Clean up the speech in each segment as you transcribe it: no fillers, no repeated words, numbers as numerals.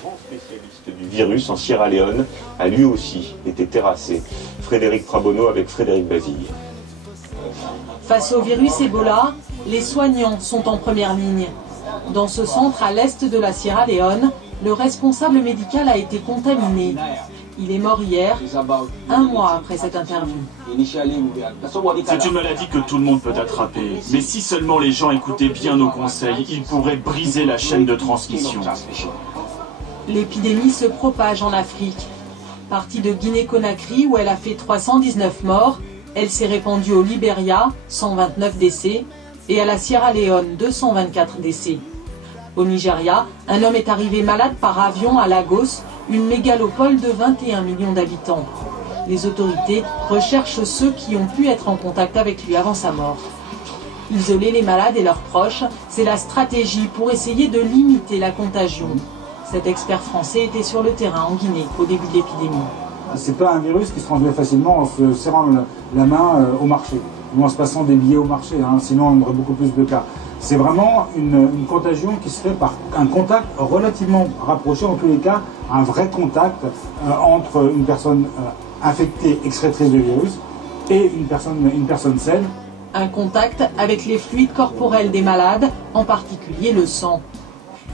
grand spécialiste du virus en Sierra Leone a lui aussi été terrassé. Frédéric Prabono avec Frédéric Bazille. Face au virus Ebola, les soignants sont en première ligne. Dans ce centre à l'est de la Sierra Leone, le responsable médical a été contaminé. Il est mort hier, un mois après cette interview. C'est une maladie que tout le monde peut attraper. Mais si seulement les gens écoutaient bien nos conseils, ils pourraient briser la chaîne de transmission. L'épidémie se propage en Afrique. Partie de Guinée-Conakry où elle a fait 319 morts, elle s'est répandue au Libéria, 129 décès, et à la Sierra Leone, 224 décès. Au Nigeria, un homme est arrivé malade par avion à Lagos, une mégalopole de 21 millions d'habitants. Les autorités recherchent ceux qui ont pu être en contact avec lui avant sa mort. Isoler les malades et leurs proches, c'est la stratégie pour essayer de limiter la contagion. Cet expert français était sur le terrain en Guinée au début de l'épidémie. C'est pas un virus qui se transmet facilement en se serrant la main au marché, ou en se passant des billets au marché, sinon on aurait beaucoup plus de cas. C'est vraiment une contagion qui se fait par un contact relativement rapproché, en tous les cas, un vrai contact entre une personne infectée, excrétrice de virus, et une personne saine. Un contact avec les fluides corporels des malades, en particulier le sang.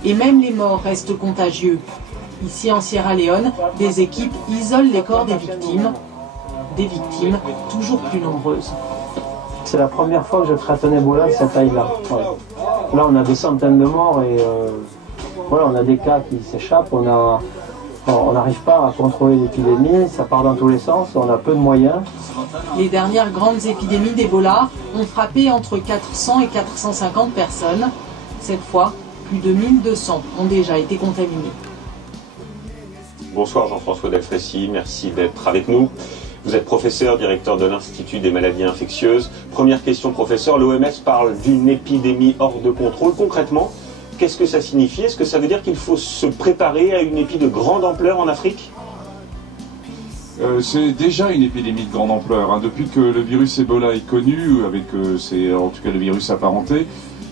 Et même les morts restent contagieux. Ici en Sierra Leone, des équipes isolent les corps des victimes toujours plus nombreuses. C'est la première fois que je traite un Ebola de cette taille-là. Voilà. Là, on a des centaines de morts et voilà, on a des cas qui s'échappent. On n'arrive pas à contrôler l'épidémie, ça part dans tous les sens, on a peu de moyens. Les dernières grandes épidémies d'Ebola ont frappé entre 400 et 450 personnes. Cette fois, plus de 1200 ont déjà été contaminés. Bonsoir Jean-François Delfraissy, merci d'être avec nous. Vous êtes professeur, directeur de l'Institut des maladies infectieuses. Première question, professeur, l'OMS parle d'une épidémie hors de contrôle. Concrètement, qu'est-ce que ça signifie? Est-ce que ça veut dire qu'il faut se préparer à une épidémie de grande ampleur en Afrique? C'est déjà une épidémie de grande ampleur. Depuis que le virus Ebola est connu, avec en tout cas le virus apparenté,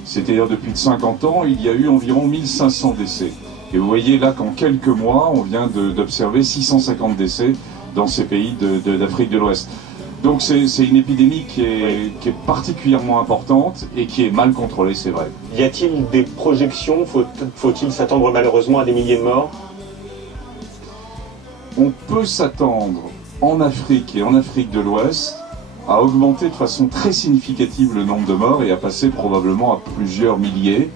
c'est-à-dire depuis 50 ans, il y a eu environ 1500 décès. Et vous voyez là qu'en quelques mois, on vient d'observer 650 décès dans ces pays d'Afrique de l'Ouest. Donc c'est une épidémie qui est particulièrement importante et qui est mal contrôlée, c'est vrai. Y a-t-il des projections? Faut-il s'attendre malheureusement à des milliers de morts? On peut s'attendre en Afrique et en Afrique de l'Ouest à augmenter de façon très significative le nombre de morts et à passer probablement à plusieurs milliers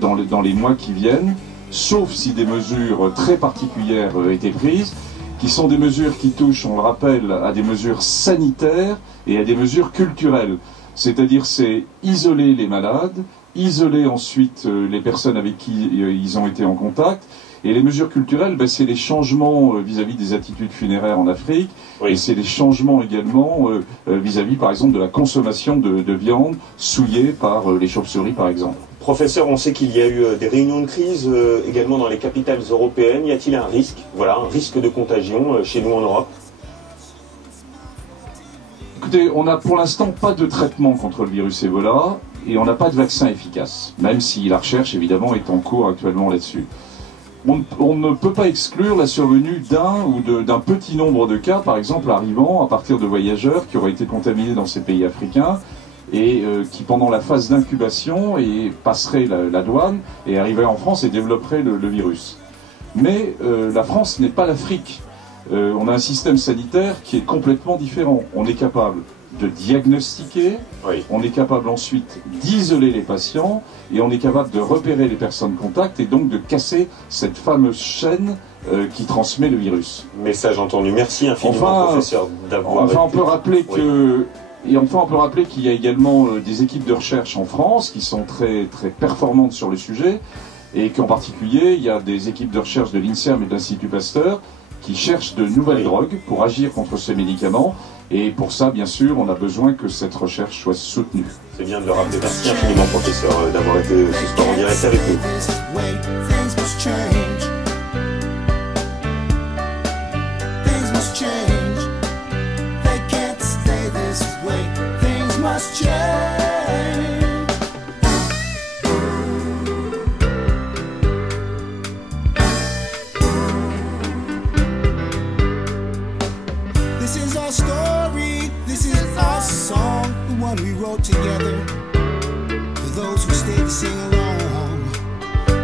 dans les mois qui viennent, sauf si des mesures très particulières étaient prises, qui sont des mesures qui touchent, on le rappelle, à des mesures sanitaires et à des mesures culturelles. C'est-à-dire c'est isoler les malades, isoler ensuite les personnes avec qui ils ont été en contact. Et les mesures culturelles, c'est les changements vis-à-vis des attitudes funéraires en Afrique, oui. Et c'est les changements également vis-à-vis, par exemple, de la consommation de viande souillée par les chauves-souris, par exemple. Professeur, on sait qu'il y a eu des réunions de crise également dans les capitales européennes. Y a-t-il un risque, un risque de contagion chez nous en Europe? Écoutez, on n'a pour l'instant pas de traitement contre le virus Ebola et on n'a pas de vaccin efficace, même si la recherche, évidemment, est en cours actuellement là-dessus. On ne peut pas exclure la survenue d'un ou d'un petit nombre de cas, par exemple, arrivant à partir de voyageurs qui auraient été contaminés dans ces pays africains et qui, pendant la phase d'incubation, passeraient la douane et arriveraient en France et développeraient le virus. Mais la France n'est pas l'Afrique. On a un système sanitaire qui est complètement différent. On est capable de diagnostiquer, oui. On est capable ensuite d'isoler les patients et on est capable de repérer les personnes contacts et donc de casser cette fameuse chaîne qui transmet le virus. Message entendu. Merci infiniment, professeur, d'avoir on peut rappeler que... Et enfin, on peut rappeler qu'il y a également des équipes de recherche en France qui sont très, très performantes sur le sujet et qu'en particulier, il y a des équipes de recherche de l'INSERM et de l'Institut Pasteur qui cherchent de nouvelles drogues pour agir contre ces médicaments. Et pour ça, bien sûr, on a besoin que cette recherche soit soutenue. C'est bien de le rappeler. Merci infiniment, professeur, d'avoir été ce soir en direct avec nous. our story, this is our song, the one we wrote together. For those who stayed to sing along,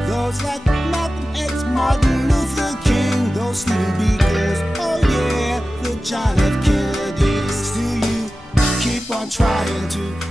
those like Malcolm X, Martin Luther King, those Stephen Bikers, oh yeah, the John F. Kennedys. Still you keep on trying to